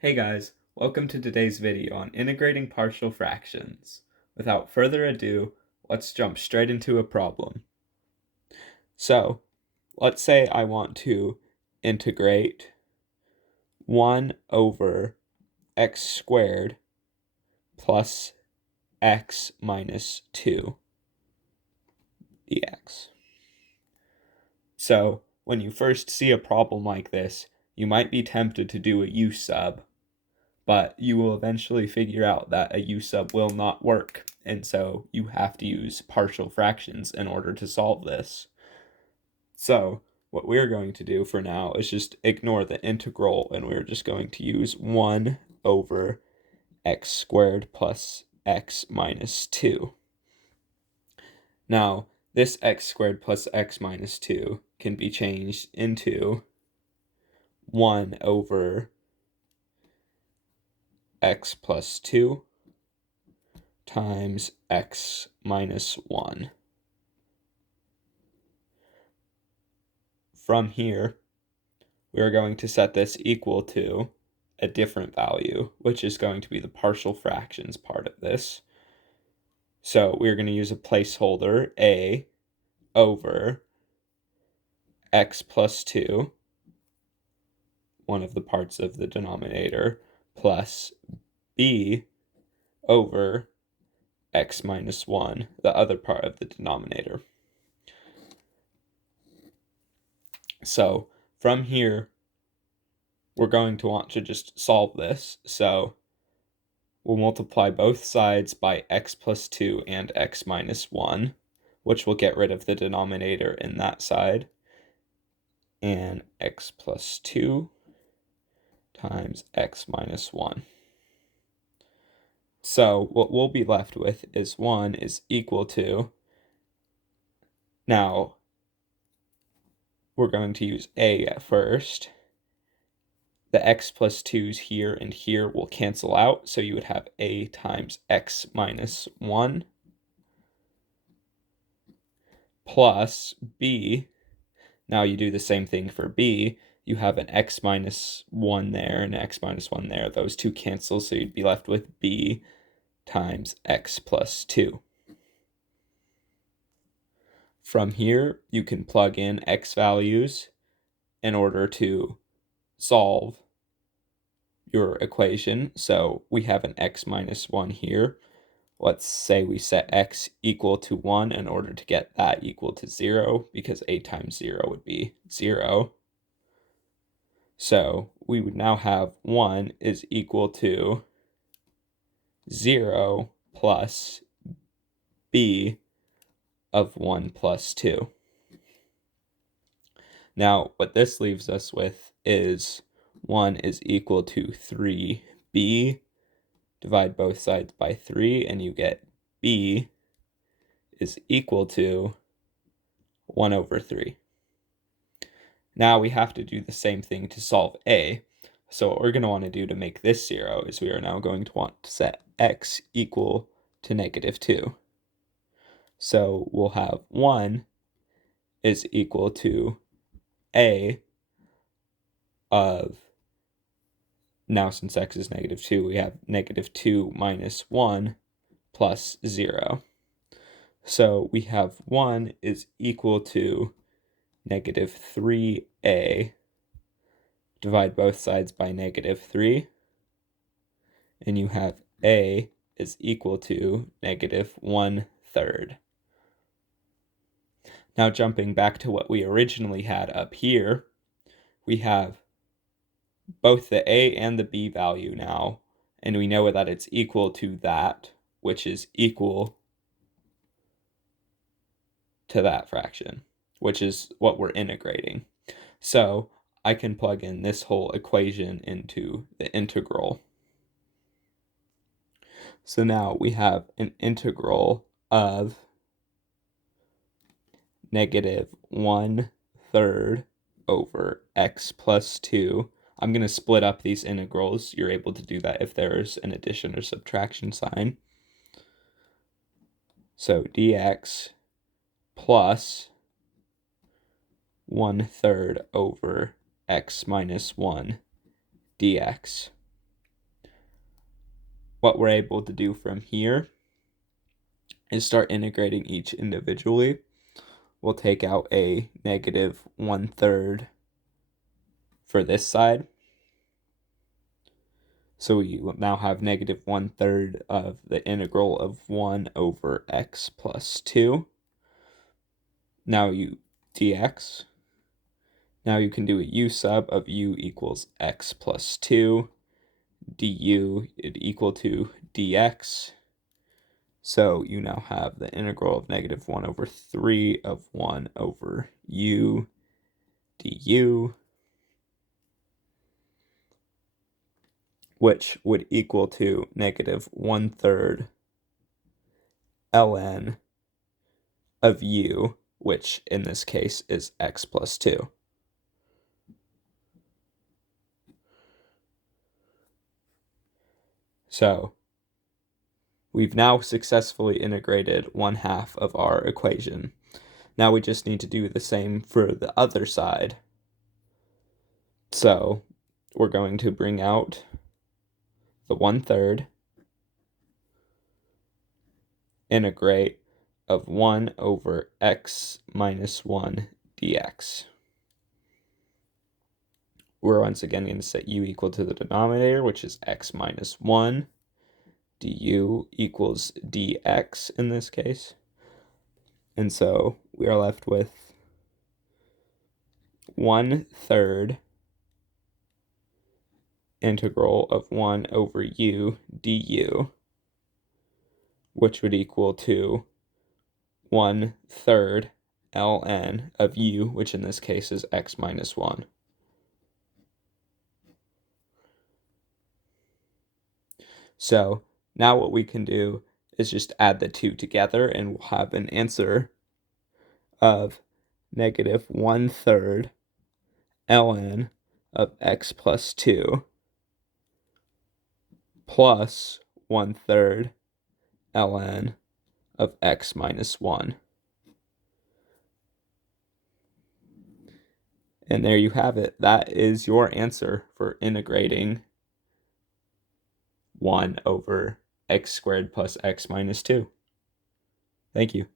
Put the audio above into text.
Hey guys, welcome to today's video on integrating partial fractions. Without further ado, let's jump straight into a problem. So, let's say I want to integrate 1 over x squared plus x minus 2 dx. So, when you first see a problem like this, you might be tempted to do a u sub, but you will eventually figure out that a u sub will not work, and so you have to use partial fractions in order to solve this. So what we're going to do for now is just ignore the integral, and we're just going to use 1 over x squared plus x minus 2. Now, this x squared plus x minus 2 can be changed into 1 over x plus 2 times x minus 1. From here, we're going to set this equal to a different value, which is going to be the partial fractions part of this. So we're going to use a placeholder, a over x plus 2, one of the parts of the denominator, plus b over x minus 1, the other part of the denominator. So from here, we're going to want to just solve this. So we'll multiply both sides by x plus 2 and x minus 1, which will get rid of the denominator in that side, and x plus 2 times x minus 1. So what we'll be left with is 1 is equal to, now we're going to use a at first. The x plus 2's here and here will cancel out, so you would have a times x minus 1 plus b. Now you do the same thing for b. You have an x minus 1 there and an x minus 1 there. Those two cancel, so you'd be left with b times x plus 2. From here, you can plug in x values in order to solve your equation. So we have an x minus 1 here. Let's say we set x equal to 1 in order to get that equal to 0, because a times 0 would be 0. So we would now have 1 is equal to 0 plus b of 1 plus 2. Now, what this leaves us with is 1 is equal to 3b. Divide both sides by 3, and you get b is equal to 1 over 3. Now we have to do the same thing to solve a. So what we're going to want to do to make this 0 is we are now going to want to set x equal to negative 2. So we'll have 1 is equal to a of, now since x is negative 2, we have negative 2 minus 1 plus 0. So we have 1 is equal to negative 3a. Divide both sides by negative 3, and you have a is equal to negative 1/3. Now jumping back to what we originally had up here, we have both the a and the b value now, and we know that it's equal to that, which is equal to that fraction, which is what we're integrating. So I can plug in this whole equation into the integral. So now we have an integral of negative 1/3 over x plus 2. I'm going to split up these integrals. You're able to do that if there's an addition or subtraction sign. So dx plus 1/3 over x minus 1 dx. what we're able to do from here is start integrating each individually. We'll take out a negative 1/3 for this side. So we now have negative 1/3 of the integral of 1 over x plus 2. Now you dx. Now you can do a u sub of u equals x plus 2. Du is equal to dx. So you now have the integral of negative 1 over 3 of 1 over u du, which would equal to negative 1/3 ln of u, which in this case is x plus 2. So we've now successfully integrated 1/2 of our equation. Now we just need to do the same for the other side. So we're going to bring out the 1/3, integrate of 1 over x minus 1 dx. We're once again going to set u equal to the denominator, which is x minus 1. Du equals dx in this case. And so we are left with 1/3 integral of 1 over u du, which would equal to 1/3 ln of u, which in this case is x minus 1. So now what we can do is just add the two together, and we'll have an answer of negative 1/3 ln of x plus 2 plus 1/3 ln of x minus 1. And there you have it. That is your answer for integrating 1 over x squared plus x minus 2. Thank you.